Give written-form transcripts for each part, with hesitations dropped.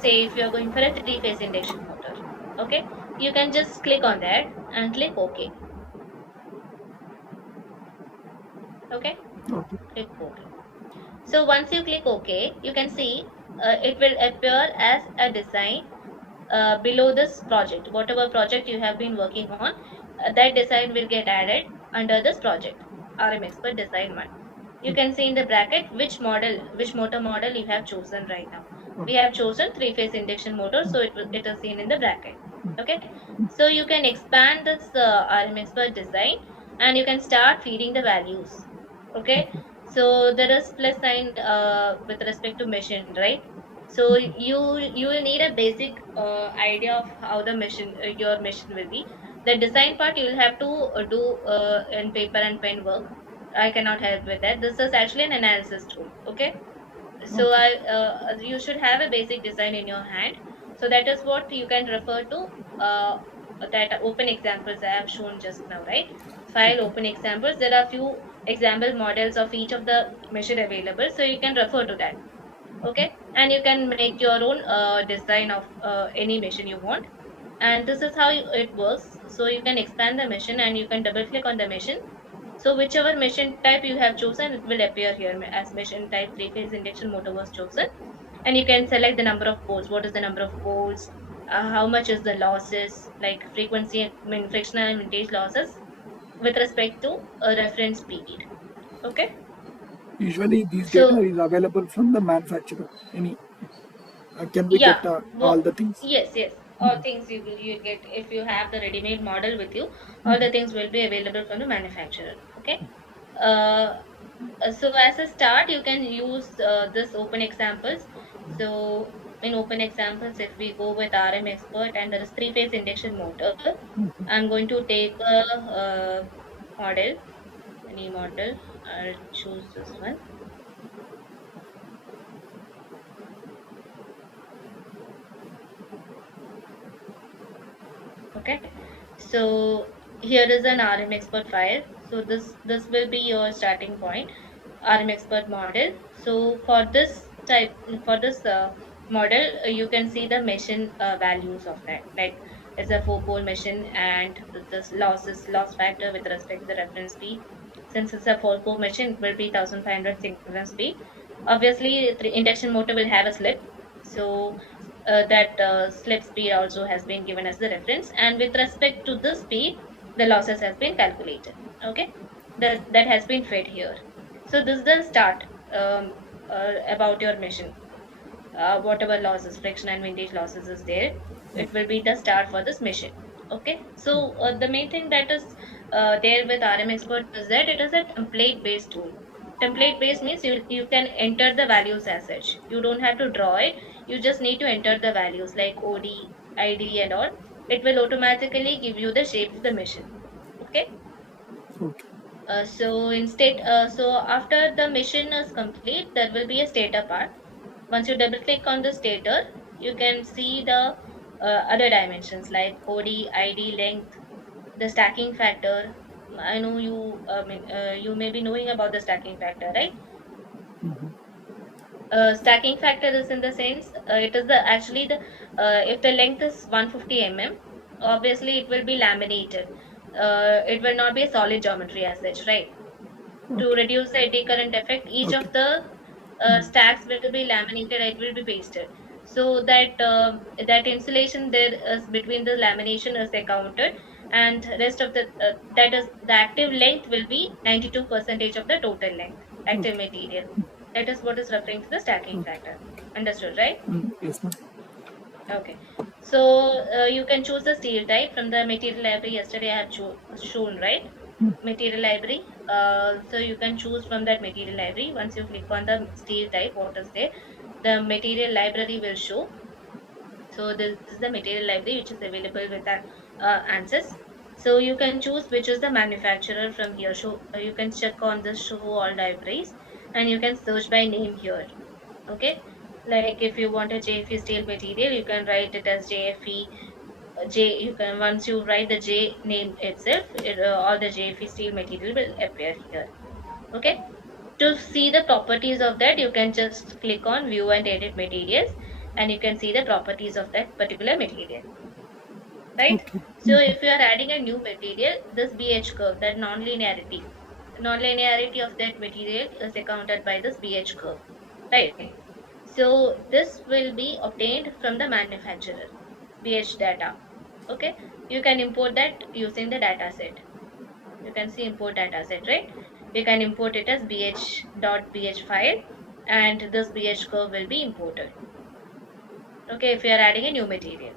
say if you're going for a three-phase induction motor, okay, you can just click on that and click OK. Okay, Okay. click OK. So once you click OK, you can see it will appear as a design below this project. Whatever project you have been working on, that design will get added under this project, RM Expert Design 1. You can see in the bracket which motor model you have chosen right now. We have chosen three-phase induction motor, so it is seen in the bracket. Okay, so you can expand this RM Expert design, and you can start feeding the values. Okay, so there is plus sign with respect to machine, right? So you will need a basic idea of how the machine your machine will be. The design part you will have to do in paper and pen work. I cannot help with that. This is actually an analysis tool. Okay, so Okay. you should have a basic design in your hand. So that is what you can refer to. Uh, that open examples I have shown just now, right? File open examples. There are few example models of each of the machine available, so you can refer to that. Okay, and you can make your own design of any machine you want, and this is how it works. So you can expand the machine and you can double click on the machine. So whichever machine type you have chosen, it will appear here as machine type three phase induction motor was chosen, and you can select the number of poles. What is the number of poles? How much is the losses, like frequency, I mean frictional and vintage losses with respect to a reference speed. Okay, Usually, these data so is available from the manufacturer. Any can we yeah, get all well, the things? yes. All things you get if you have the ready-made model with you. All the things will be available from the manufacturer. Okay. Uh, so as a start, you can use this open examples. So in open examples, if we go with RM Expert and there is three-phase induction motor, I'm going to take a model, any model. I'll choose this one. Okay, so here is an RM expert file. So this will be your starting point, RM expert model. So for this type, for this model, you can see the machine values of that. Like it's a four-pole machine, and this loss factor with respect to the reference speed. Since it's a four-pole machine, it will be 1500 synchronous speed. Obviously, the induction motor will have a slip. So that slip speed also has been given as the reference, and with respect to the speed the losses has been calculated. Okay, that has been fed here. So this is the start about your mission. Whatever losses, friction and vintage losses is there, it will be the start for this mission. Okay, so the main thing that is there with RM expert is that it is a template based tool. Template based means you can enter the values as such. You don't have to draw it. You just need to enter the values like OD, ID, and all. It will automatically give you the shape of the mission. Okay. Okay. So after the mission is complete, there will be a stator part. Once you double click on the stator, you can see the other dimensions like OD, ID, length, the stacking factor. I know you may be knowing about the stacking factor, right? Stacking factor is in the sense it is the actually the if the length is 150 mm, obviously it will be laminated. It will not be a solid geometry as such, right? To Okay. reduce the eddy current effect, each Okay. of the stacks will be laminated, it will be pasted. So that that insulation there is between the lamination is accounted, and rest of the that is the active length will be 92 percentage of the total length, active Okay. material. That is what is referring to the stacking Okay. factor. Understood, right? Yes, ma'am. Okay. So you can choose the steel type from the material library. Yesterday I have shown, right? Material library. So you can choose from that material library. Once you click on the steel type, what is there? The material library will show. So this is the material library which is available with our answers. So you can choose which is the manufacturer from here. So you can check on the show all libraries, and you can search by name here. Okay, like if you want a JFE steel material, you can write it as JFE. J, you can, once you write the J name itself, all the JFE steel material will appear here. Okay, to see the properties of that, you can just click on view and edit materials, and you can see the properties of that particular material, right? Okay. So if you are adding a new material, this BH curve, that nonlinearity of that material is accounted by this BH curve, right? So this will be obtained from the manufacturer, BH data. Okay, you can import that using the data set. You can see import data set, right? You can import it as bh.bh file, and this BH curve will be imported. Okay, if you are adding a new material,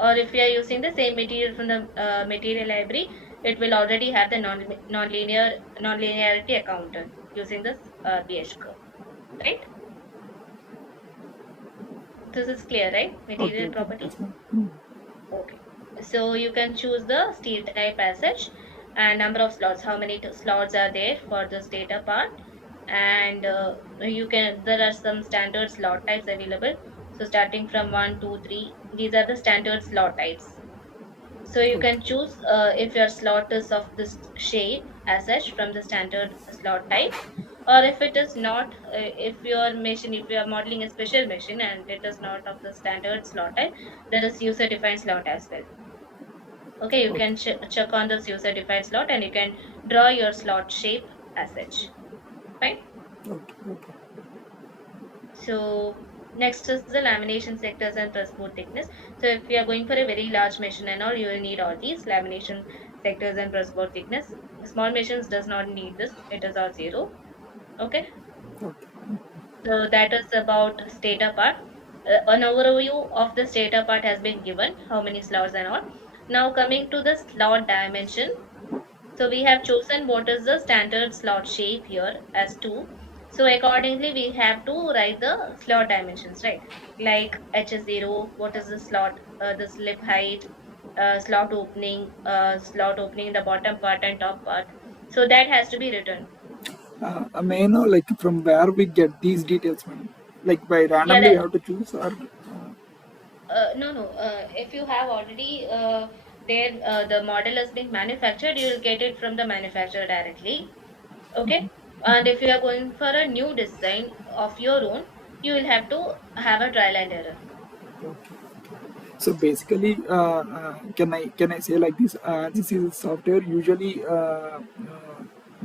or if you are using the same material from the material library, it will already have the nonlinearity accounted using this BH curve, right? This is clear, right? Okay. Material Okay. property. Yes, ma'am. Okay. So you can choose the steel type as such, and number of slots. How many slots are there for this data part? And there are some standard slot types available. So starting from 1, 2, 3, these are the standard slot types. So you Okay. can choose if your slot is of this shape as such from the standard slot type, or if it is not, if you are modeling a special machine and it is not of the standard slot type, there is user defined slot as well. Okay, you Okay. can check on this user defined slot and you can draw your slot shape as such. Fine. Okay. Okay. So next is the lamination sectors and pressboard thickness. So if you are going for a very large machine and all, you will need all these lamination sectors and pressboard thickness. Small machines does not need this. It is all zero. Okay. Okay. So that is about data part. An overview of this data part has been given. How many slots and all. Now coming to the slot dimension. So we have chosen what is the standard slot shape here as 2. So accordingly, we have to write the slot dimensions, right? Like H0, what is the slot, the slip height, slot opening, the bottom part and top part. So that has to be written. May I know like from where we get these details, madam? Like by Yeah, randomly we have to choose, or no, no. If you have already the model is being manufactured, you will get it from the manufacturer directly. Okay, and if you are going for a new design of your own, you will have to have a trial and error. okay. So basically, can I say like this? This is software usually.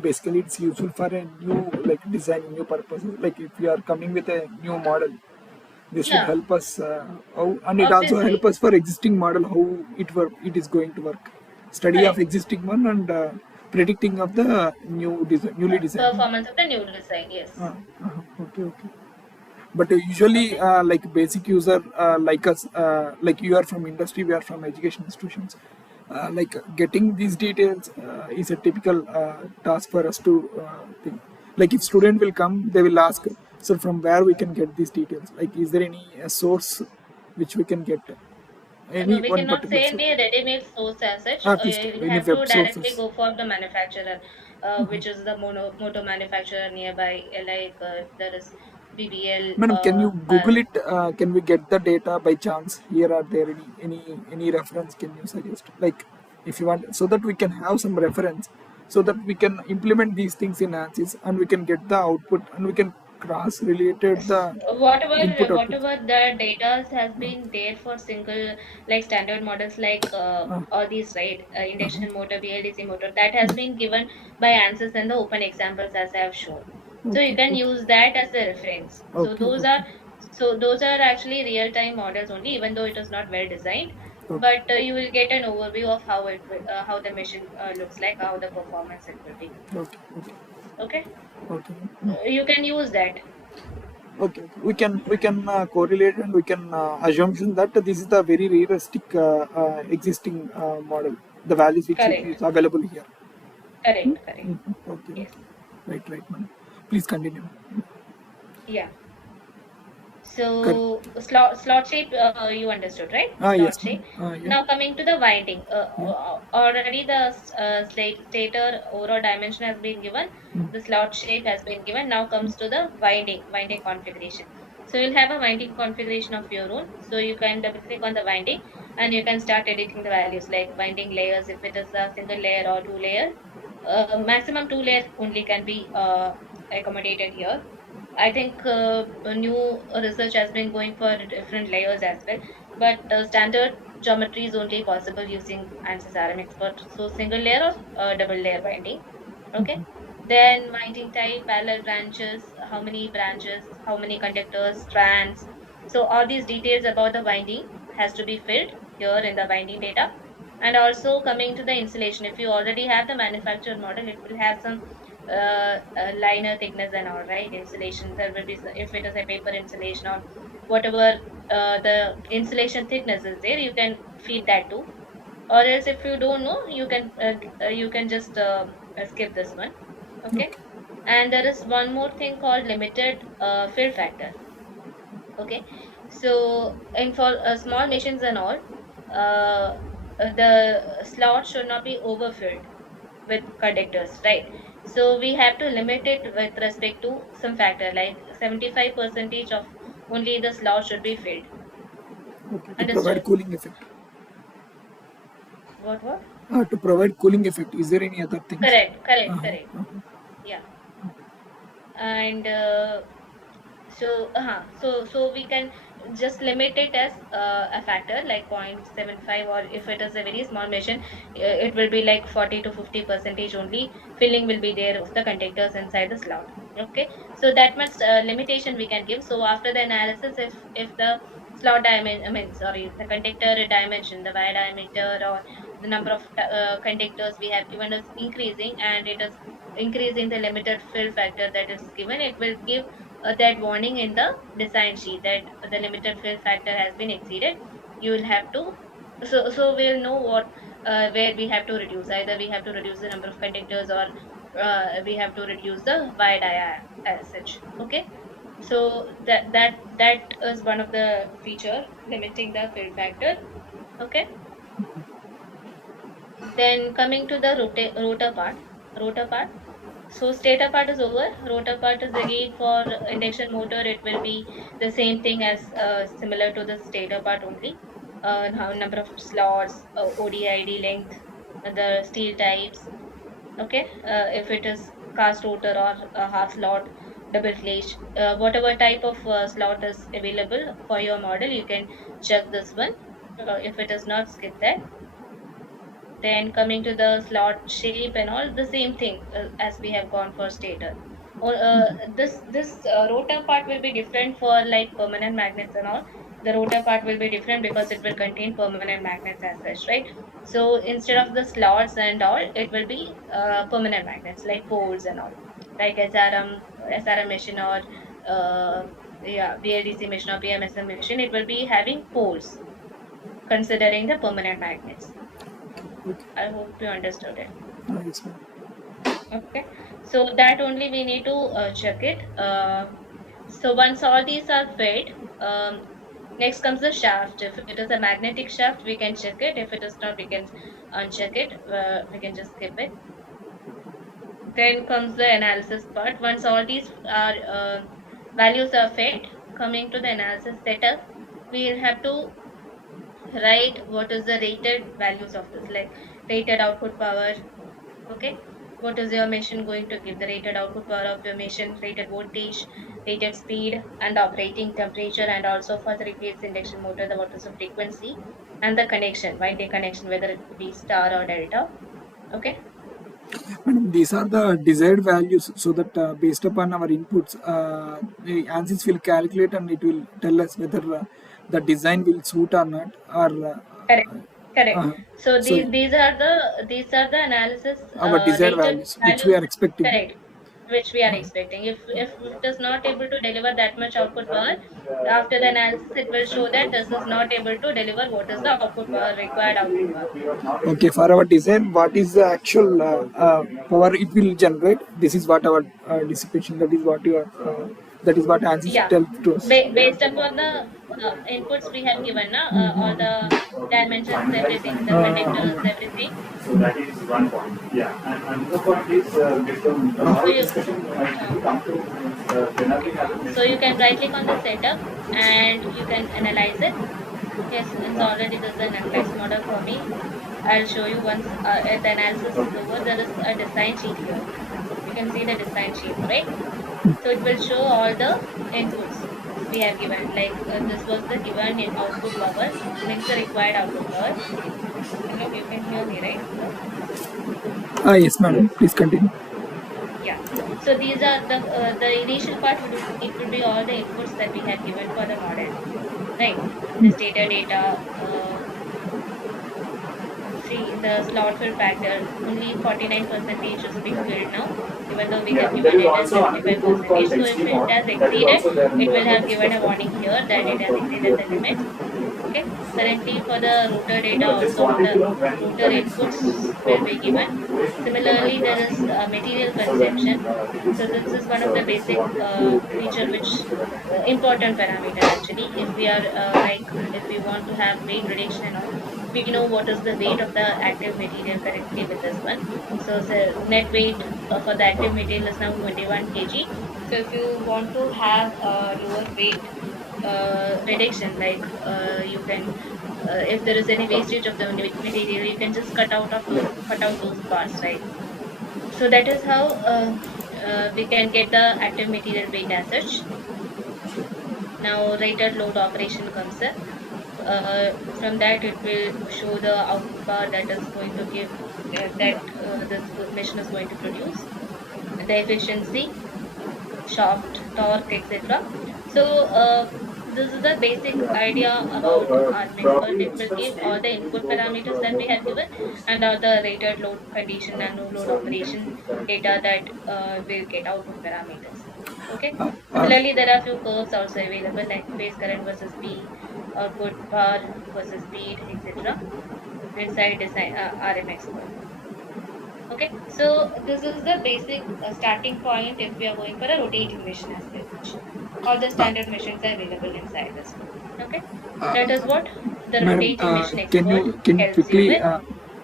Basically, it's useful for a new like design, new purposes. Like if we are coming with a new model, this would Yeah, help us. And it also help obviously. us for existing model how it is going to work. Study of Correct. existing one and predicting of the newly designed one. Performance of the new design, yes. Okay, okay. But usually, Okay. like basic user like us, like you are from industry, we are from education institutions. Like getting these details is a typical task for us to think. Like if student will come, they will ask. So from where we can get these details? Like is there any source which we can get? No, Any we one cannot particular say source? any ready-made source as such. At least You'll any have to web directly sources. go for the manufacturer, which is the motor manufacturer nearby, like if there is BBL. Madam, can you Google it? Can we get the data by chance? Here are there any reference? Can you suggest? Like, if you want, so that we can have some reference, so that we can implement these things in ANSYS and we can get the output and we can cross related the Whatever input output. whatever the data has been there for single, like standard models, like Uh, all these, right, induction motor, BLDC motor, that has been given by answers and the open examples as I have shown. So you okay, can okay, use that as a reference. okay, okay, Those are actually real time models only, even though it is not well designed. okay, But you will get an overview of how the machine looks like, how the performance it will be. okay, okay, Okay, okay. you can use that. Okay, we can correlate and we can assumption that this is the very realistic existing model, the values which Correct, is available here. correct, correct. Okay, Yes. right, right, man. Please continue. Yeah. Correct. So slot shape, you understood, right? Yes, Slot ma'am. shape. Yeah, Now coming to the winding, yeah. already the stator overall dimension has been given. The slot shape has been given. Now comes to the winding configuration. So you'll have a winding configuration of your own. So you can double click on the winding and you can start editing the values like winding layers if it is a single layer or two layer. Maximum two layers only can be accommodated here. I think a new research has been going for different layers as well, but standard geometry is only possible using ANSYS RM Expert. So single layer or double layer binding. Okay. Then winding type, parallel branches, how many branches, how many conductors, strands. So all these details about the winding has to be filled here in the winding data. And also coming to the insulation, if you already have the manufactured model, it will have some liner thickness and all, right? Insulation, there will be if it is a paper insulation or whatever the insulation thickness is there, you can feed that too. Or else if you don't know, you can just skip this one. Okay. Okay. And there is one more thing called limited fill factor. Okay. So in for small machines and all, the slot should not be overfilled with conductors, right? So we have to limit it with respect to some factor, like 75 percentage of only the slot should be filled. Okay. To provide Understood? cooling effect. What? To provide cooling effect. Is there any other things? Correct, correct, Uh-huh. correct. Yeah. And so we can just limit it as a factor like 0.75, or if it is a very small machine, it will be like 40 to 50 percentage only filling will be there of the conductors inside the slot. Okay, so that much limitation we can give. So after the analysis, if the slot dimension, I mean, sorry, the conductor dimension, the wire diameter, or the number of conductors we have given is increasing, and it is increasing the limited fill factor that is given, it will give that warning in the design sheet that the limited fill factor has been exceeded. You will have to, so we'll know what where we have to reduce. Either we have to reduce the number of conductors, or we have to reduce the wide dia as such. Okay, so that is one of the feature limiting the fill factor. Okay, then coming to the rotor part. So stator part is over. Rotor part is again for induction motor. It will be the same thing as similar to the stator part only. How number of slots, ODID length, the steel types. Okay, if it is cast rotor or a half slot, double flage, whatever type of slot is available for your model, you can check this one. If it is not, skip that. Then coming to the slot shape and all, the same thing as we have gone for stator. Or this rotor part will be different for like permanent magnets and all. The rotor part will be different because it will contain permanent magnets as such, right? So instead of the slots and all, it will be permanent magnets like poles and all, like SRM machine, or yeah, BLDC machine or PMSM machine. It will be having poles considering the permanent magnets. Okay. I hope you understood it. Yes, ma'am. Okay, so that only we need to check it. So once all these are fed, next comes the shaft. If it is a magnetic shaft, we can check it. If it is not, we can uncheck it. We can just skip it. Then comes the analysis part. Once all these are values are fed, coming to the analysis setup, we will have to write what is the rated values of this, like rated output power. Okay, what is your machine going to give? The rated output power of your machine, rated voltage, rated speed, and operating temperature, and also for the replace induction motor, the what is the frequency and the connection, winding connection, whether it be star or delta. Okay. Madam, these are the desired values, so that based upon our inputs, the ANSYS will calculate and it will tell us whether the design will suit or not. Or Correct. Correct. uh, So so these are the analysis our desired rated values, which we values. are expecting. Correct, which we are expecting. If it is not able to deliver that much output power, after the analysis, it will show that this is not able to deliver what is the output power, required output power. Okay, for our design, what is the actual power it will generate? This is what our dissipation. That is what you are. That is what ANSYS Yeah, tells to us. based upon the inputs we have given, all the dimensions, everything, the conductors, everything. So that is one point. Yeah. And another point is based on the So model you, discussion, I uh, will come to whenever we have a so you machine. can right click on the setup and you can analyze it. Yes, it's already there's an analyzed model for me. I'll show you once the analysis is over. There is a design sheet here. You can see the design sheet, right? So it will show all the inputs we have given. Like this was the given output power, means the required output power. Hello, you can hear me, right? Hello? Yes, madam. Please continue. Yeah. So these are the initial part it would be all the inputs that we had given for the model, right? The stated data, see the slot fill factor, only 49 percentage is being filled now, even though we have Yeah, there given is it as also 75 another tool called percentage. So if it XGMod. has That is exceeded, also there in it the will have given a discussion warning here that it has from exceeded previous the session. limits. Okay. Currently for the router data Just also wanted the to know when router the next week you inputs look for will me be to given. today's people might Similarly, be there asking is me. material So when consumption. it is So this scheduled. is one of So the just basic wanted to take feature update which so that I can. important parameter actually. If we are like if we want to have weight reduction and all, we know what is the weight of the active material currently with this one. So net weight for the active material is now 21 kg. So if you want to have a lower weight reduction, like you can if there is any wastage of the material, you can just cut out those parts, right? So that is how we can get the active material weight as such. Now rated load operation comes in. From that it will show the output power that is going to give that this machine is going to produce, the efficiency, shaft, torque, etc. So this is the basic Yeah. idea about Now, RM Expert. probably It will instead of give all speed, the we will input go for parameters that more we have number given of nodes. and all the rated load condition and no load So we can operation keep track. data that will get output parameters. Okay. Uh, uh, Similarly, there are few curves also available like phase current versus P, output power versus speed, etc. inside design RM Expert. Okay, so this is the basic starting point if we are going for a rotating machine as such. All the uh, standard machines are available inside this one. Okay, that is uh, what the Madam, rotating machine can expert you helps you quickly, with.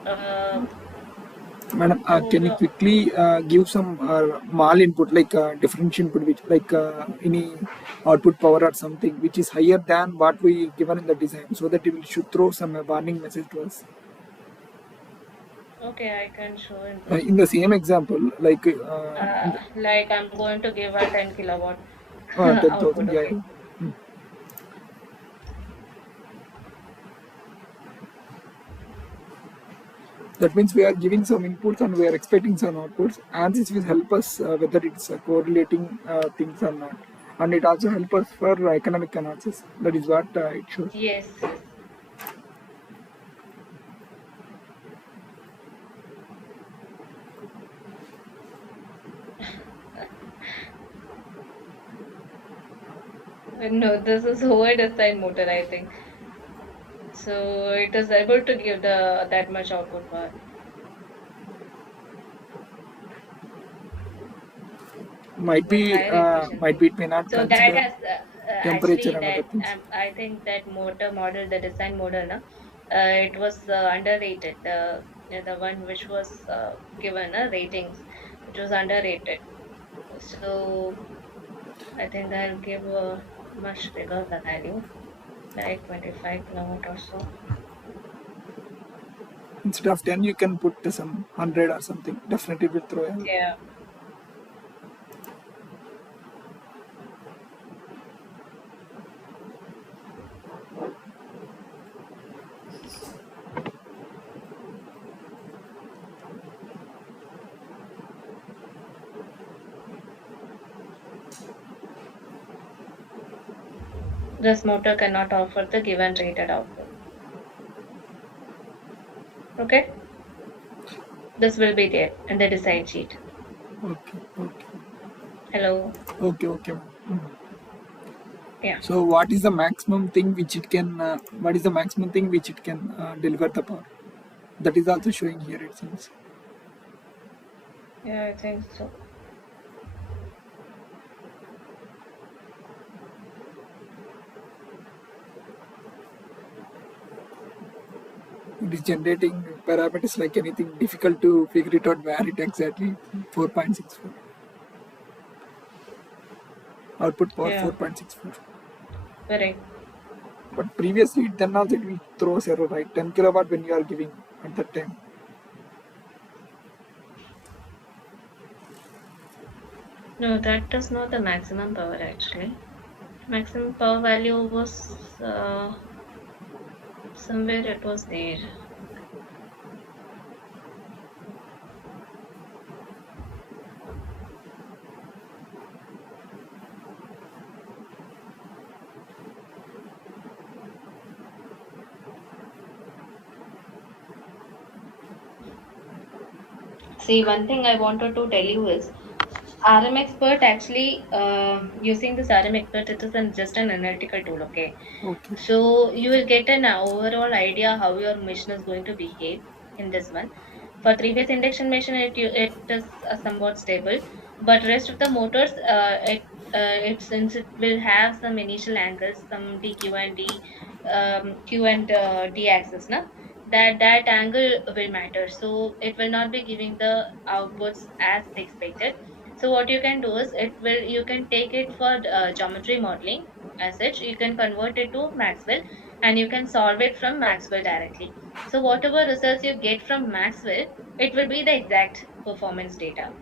Uh, madam, can you so quickly give some mal input like differential input, which like any output power or something which is higher than what we given in the design, so that it will should throw some warning message to us. okay, I can show input. In the same example, like Like I'm going to give a 10 kilowatt 10,000, output. yeah, Okay. yeah. That means we are giving some inputs and we are expecting some outputs, and this will help us whether it's correlating things or not. And it also help us for economic analysis. That is what it shows. Yes. Yes. No, this is over design motor, I think. So it is able to give the that much output power. With higher Might efficiency. be it may not So that consider has temperature actually and other that things. I think that motor model, the design model, na, it was underrated. The one which was given ratings, which was underrated. So I think I'll give a much bigger value, like 25 kilowatt or so. Instead of 10, you can put some 100 or something. Definitely will throw a. Yeah. This motor cannot offer the given rated output. Okay, this will be there in the design sheet. Okay, okay, Hello. okay. Yeah. So, what is the maximum thing which it can? What is the maximum thing which it can deliver the power? That is also showing here. It seems. Yeah, I think so. It is generating parameters like anything difficult to figure it out where it exactly 4.64 output power Yeah, 4.64. correct. But previously then also it will throw error, right? 10 kilowatt when you are giving at that time. No, that is not the maximum power actually. Maximum power value was somewhere it was there. See, one thing I wanted to tell you is RM Expert actually using this RM Expert, it is just an analytical tool, okay? Okay. So you will get an overall idea how your machine is going to behave in this one. For three-phase induction machine, it is somewhat stable, but rest of the motors, it since it will have some initial angles, some DQ and D, Q and D axis, na, that angle will matter. So it will not be giving the outputs as expected. So what you can do is you can take it for geometry modeling as such. You can convert it to Maxwell and you can solve it from Maxwell directly. So whatever results you get from Maxwell, it will be the exact performance data.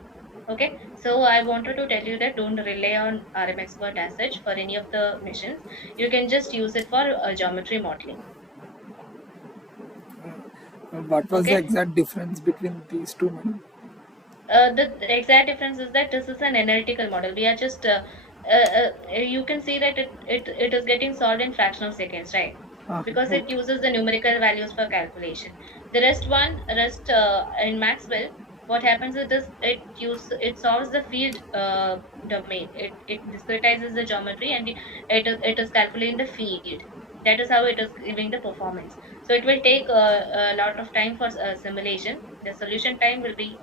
Okay, so I wanted to tell you that don't rely on RM Expert as such for any of the missions. You can just use it for geometry modeling. What was the Okay, exact difference between these two, madam? the exact difference is that this is an analytical model. We are just you can see that it is getting solved in fractional seconds, right? Because it Okay. uses the numerical values for calculation. The rest in Maxwell, what happens is it solves the field domain. It discretizes the geometry and it is calculating the field. That is how it is giving the performance. So it will take a lot of time for simulation. The solution time will be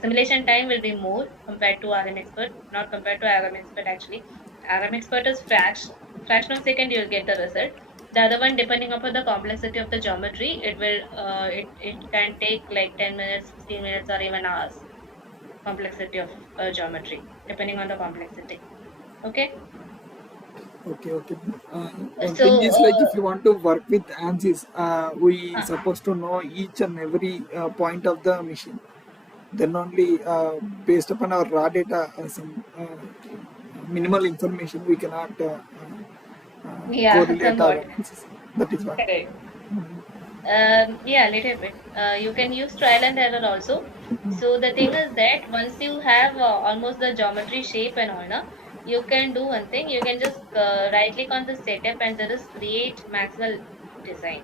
simulation time will be more compared to RM Expert, not compared to RM Expert actually. RM Expert is fraction of second you'll get the result. The other one, depending upon the complexity of the geometry, it can take like 10 minutes, 15 minutes, or even hours. Complexity of geometry, depending on the complexity. Okay, Okay. One thing so is like if you want to work with ANSYS, we uh, supposed to know each and every point of the machine. Then only based upon our raw data, some minimal information we cannot yeah, correlate our somewhat analysis. That is what. correct. Yeah, little bit. You can use trial and error also. So the thing is that once you have almost the geometry shape and all, na, you can do one thing. You can just right click on the setup and there is create Maxwell design.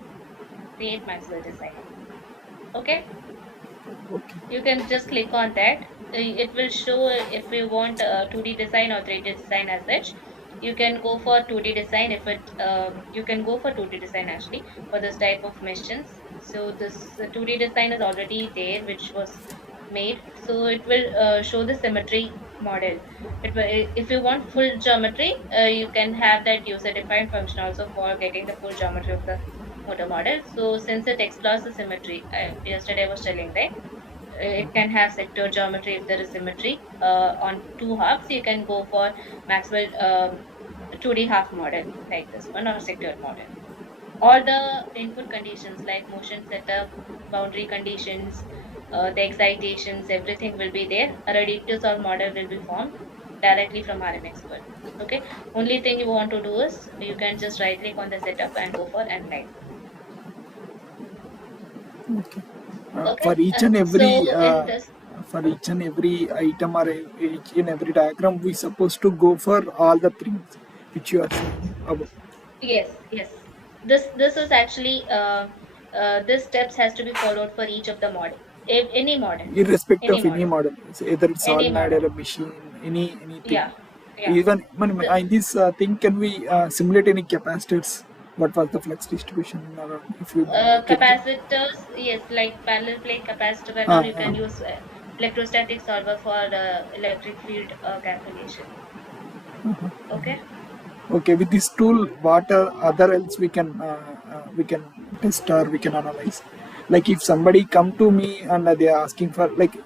Create Maxwell design. Okay, Okay. you can just click on that. It will show if you want 2D design or 3D design as such. You can go for 2D design if it you can go for 2D design actually for this type of missions. So this 2D design is already there, which was made. So it will show the symmetry model. If you want full geometry, you can have that user defined function also for getting the full geometry of the motor model. So since it explores the symmetry, yesterday I was telling, right? It can have sector geometry if there is symmetry on two halves. You can go for Maxwell 2D half model like this one or sector model. All the input conditions like motion setup, boundary conditions, the excitations, everything will be there. A ready to solve model will be formed directly from RM Expert. Okay. Only thing you want to do is you can just right click on the setup and go for analyze. Okay. Okay. In this, For each and every item or each in every diagram, we supposed to go for all the things which you are saying about, yes. This is actually this steps has to be followed for each of the model. If irrespective any of any model, model, so either it's any solenoid model. or a machine, anything. Yeah, yeah. Even The in this thing, can we simulate any capacitors? What was the flux distribution? Or if you can. capacitors, yes, like parallel plate capacitor and Uh, all, you uh, can use electrostatic solver for electric field calculation. Okay. okay, with this tool, what other else we can test or we can analyze? Like if somebody come to me and they are asking for like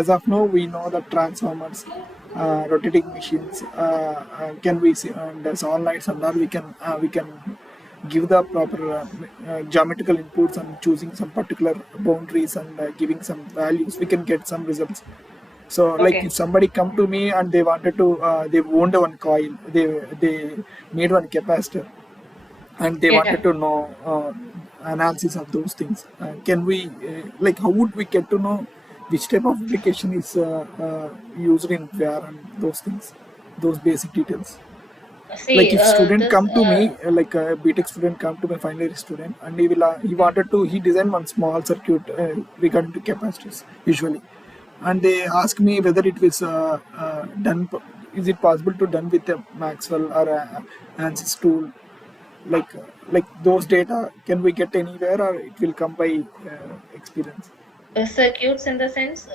as of now we know the transformers, rotating machines, can we see and the solenoids and all we can give the proper geometrical inputs and choosing some particular boundaries and giving some values we can get some results. So like Okay. if somebody come to me and they wanted to they owned one coil, they made one capacitor and they Yeah. wanted to know analysis of those things. Can we like how would we get to know which type of application is used in where and those things, those basic details? Like See, if student this come to me, like a BTech student come to my final year student, and he wanted to he designed one small circuit regarding to capacitors usually, and they ask me whether it was done. Is it possible to done with a Maxwell or a ANSYS tool? Like those data, can we get anywhere, or it will come by experience? circuits in the sense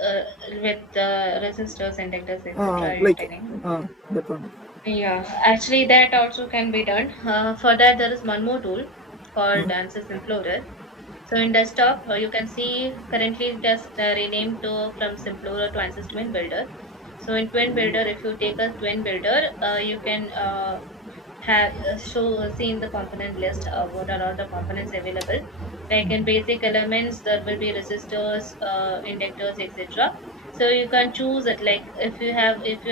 with resistors, inductors, etc. Are you Like telling? that one. Yeah, actually, that also can be done. For that, there is one more tool called ANSYS Implorer. So in desktop, you can see currently it has renamed to from Simplorer to ANSYS Twin Builder. So in Twin Builder, if you take a Twin Builder, you can have see in the component list what are all the components available. Like in basic elements, there will be resistors, inductors, etc. So you can choose it. Like if you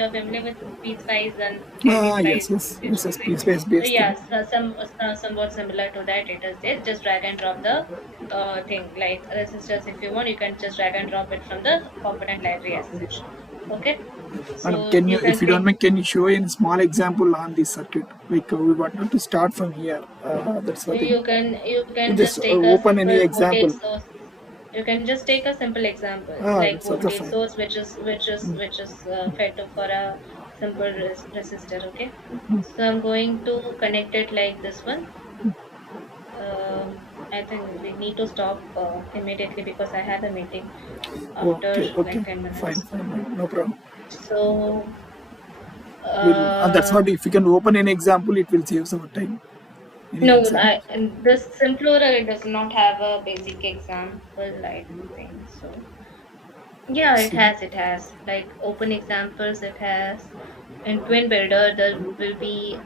are familiar with PSpice and Yes, NVSpice, yes, which yes, is yes, space based thing. yes, somewhat similar to that. It is there. Just drag and drop the thing like resistors. If you want, you can just drag and drop it from the component library as such. Okay, And so can you, you if can you don't create. mind, can you show a small example on this circuit? Like we wanted to start from here. That's the thing. You can Just just take a open any simple voltage example. source. You can just take a simple example like That's also voltage fine. source, which is fed to for a simple resistor. Okay, so I'm going to connect it like this one. I think we need to stop immediately because I have a meeting after Okay, like okay, 10 fine, minutes. fine, no problem. So, Will and that's uh, what, if you can open an example, it will save some time. Any no, example? and this Simplorer does not have a basic example, I don't think so. Yeah, it See. has, it has. Like open examples, it has. In Twin Builder, there will be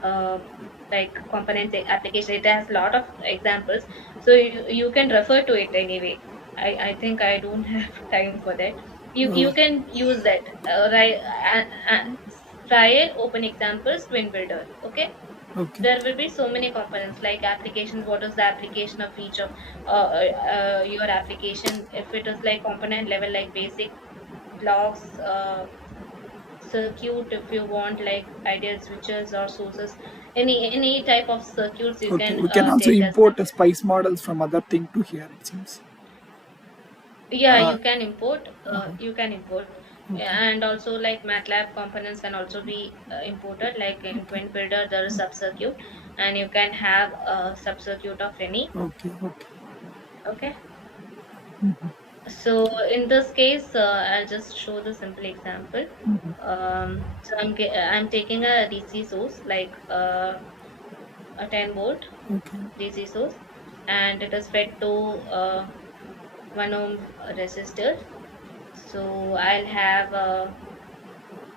like components application. It has a lot of examples, so you can refer to it anyway. I think I don't have time for that. You Oh, can use that right and try it. Open examples, Twin Builder. Okay, okay. there will be so many components like applications. What is the application of each of your application? If it is like component level, like basic blocks, circuit, if you want like ideal switches or sources, any type of circuits you Okay, can we can also take as import that. spice models from other thing to here, it seems. Yeah, Uh, you can import. okay, And also like MATLAB components can also be imported. Like in okay, Twin Builder, there is sub-circuit, and you can have a sub-circuit of any. okay, okay. Okay. So in this case, I'll just show the simple example. So I'm taking a DC source like a 10-volt Okay. DC source, and it is fed to 1 ohm resistor. So I'll have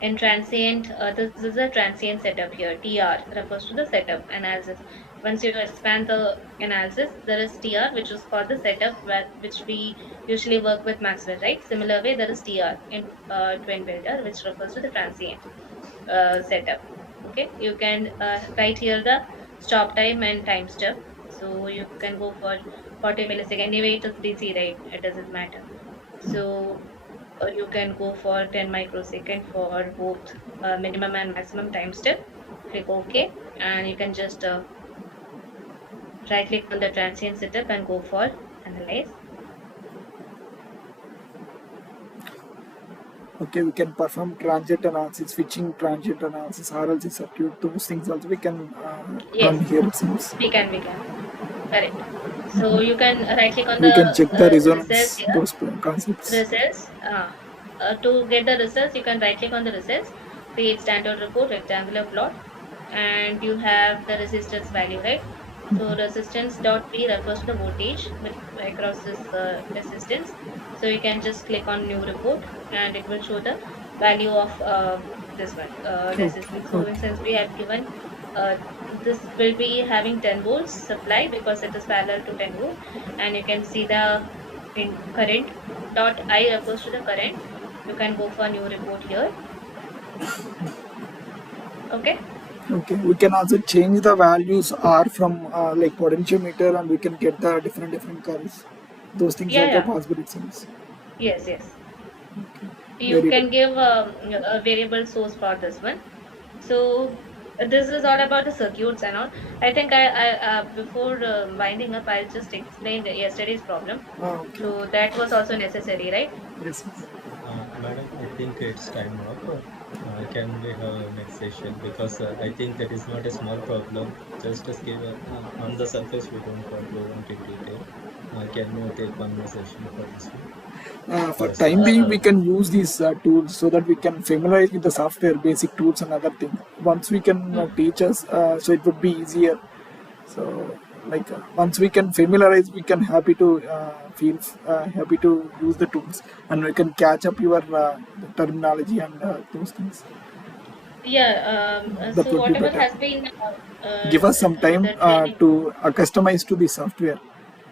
in transient, this is a transient setup here. TR refers to the setup analysis. Once you expand the analysis, there is TR, which is called the setup, which we usually work with Maxwell, right? Similar way, there is TR in Twin Builder, which refers to the transient setup. Okay, you can write here the stop time and time step. So you can go for 40 millisecond. Anyway, it is DC, right? It doesn't matter. So you can go for 10 microsecond for both minimum and maximum time step. Click OK, and you can just right click on the transient setup and go for analyze. Okay, we can perform transient analysis, switching transient analysis, RLC circuit, those things also we can run Yes, here, it seems. we can. Correct. So you can right click on We the can check the results resonance, here. those concepts. Results. To get the results, you can right click on the results, create standard report, rectangular plot, and you have the resistance value, right? So resistance dot V refers to the voltage across this resistance. So you can just click on new report, and it will show the value of this one Okay, resistance. So okay, since we have given this will be having 10 volts supply because it is parallel to 10 volt, and you can see the in current dot I refers to the current, You can go for new report here. Okay. Okay, we can also change the values R from like potentiometer, and we can get the different curves. Those things Yeah, also yeah. possible, it seems. Yes, yes. You Very well. can give a variable source for this one. So this is all about the circuits and all. I think before winding up, I just explained yesterday's problem. Okay, So okay. that was also necessary, right? Yes, yes. Madam, I think it's time up. Can we have next session? Because I think that is not a small problem. Just as give on the surface, we don't want to go into detail. Can you take one more session for this one? For Yes, time being, we Uh, can use these tools so that we can familiarize with the software, basic tools and other things. Once we can mm, teach us, so it would be easier. So, like once we can familiarize, we can happy to feel happy to use the tools, and we can catch up your terminology and those things. yeah. That So would be whatever better. has been Give us some time the training. to customize to the software.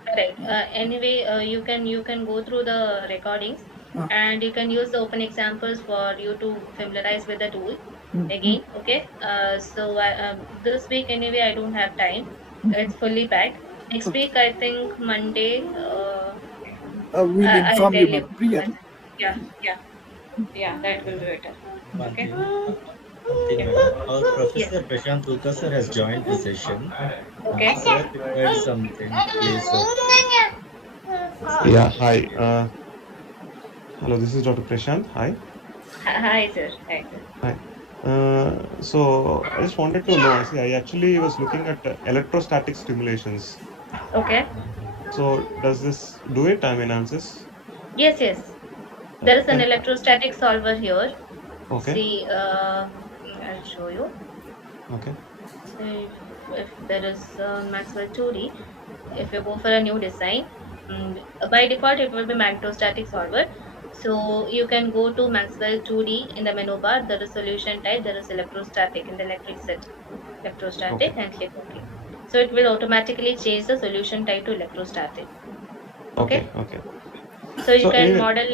Correct. Anyway, you can go through the recordings, Uh, and you can use the open examples for you to familiarize with the tool mm, again. Okay. This week anyway I don't have time. It's fully packed. Next okay. week I think Monday. We'll I'll inform you tell you. prior. Yeah, yeah, yeah. That will be better. one Okay. thing. One thing, Yeah. madam. Our Yes. Professor Prashant Tulka sir has joined the session. Okay. Sir required something. Please, sir, Yeah, can hi. you give it? Hello, this is Dr. Prashant. Hi. Hi, sir. Hi, sir. Hi. So I just wanted to know, see, I actually was looking at electrostatic stimulations. Okay. So does this do it? I mean, answers? Yes, yes. There is an Can, electrostatic solver here. okay, See, I'll show you. okay, So if there is Maxwell 2D, if you go for a new design, by default it will be magnetostatic solver. So you can go to Maxwell 2D in the menu bar. There is solution type. There is electrostatic in the electric set, electrostatic, okay, and click OK. So it will automatically change the solution type to electrostatic. Okay. okay, okay. So you So can anyway, model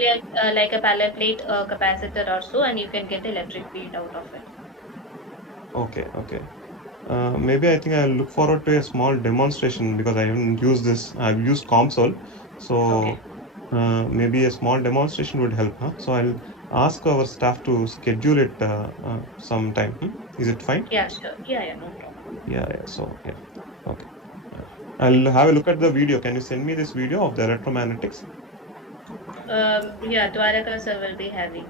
like a parallel plate capacitor or so, and you can get electric field out of it. okay, okay. Maybe I think I'll look forward to a small demonstration because I haven't used this. I've used COMSOL. Okay. So maybe a small demonstration would help. Huh? So I'll ask our staff to schedule it sometime. Is it fine? Yeah, sure. Yeah, yeah, no problem. Yeah, yeah. So yeah, okay. I'll have a look at the video. Can you send me this video of the electromagnetics? Yeah, Dwaraka sir will be having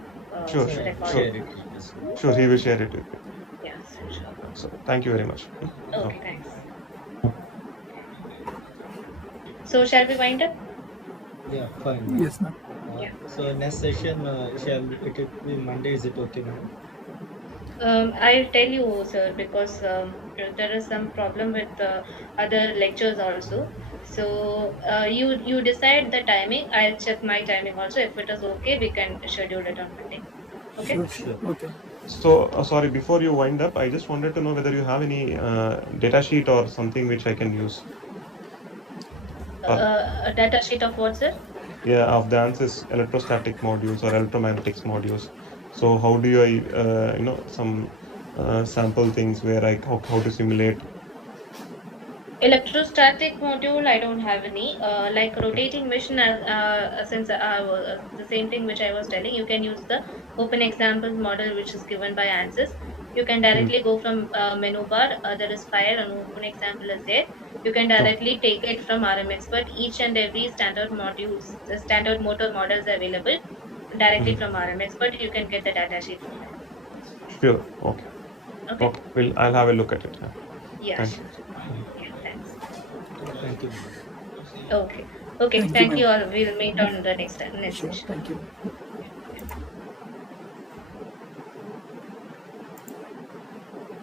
Sure, Sir, sure, I'll sure, share recording. it with you, sir. sure. He will share it with me. Yes, sure. So thank you very much. Okay, thanks. So shall we wind up? Yeah, fine, ma'am. Yes, ma'am. Yeah. So next session, shall it be Monday? Is it okay, madam? I'll tell you, sir, because there is some problem with other lectures also. So you decide the timing. I'll check my timing also. If it is okay, we can schedule it on Monday. Okay. Sure, sure. Sure. Okay. So sorry, before you wind up, I just wanted to know whether you have any data sheet or something which I can use. A data sheet of what, sir? Yeah, of the answers, electrostatic modules or electromagnetics modules. So how do I, some sample things where how to simulate? Electrostatic module, I don't have any. Like Okay. rotating machine, since the same thing which I was telling, you can use the open examples model which is given by ANSYS. You can directly go from menu bar. There is file and open example is there. You can directly take it from RMExpert. Each and every standard modules, the standard motor models are available directly from RMExpert. You can get the data sheet from there. Sure. Okay. Okay. Okay. I'll have a look at it. Yeah. Thank Sure. Yeah. Thanks. Thank you, madam. Okay. Okay. Thank you, Thank ma'am. you all. We'll meet on the next Sure. session. Thank you.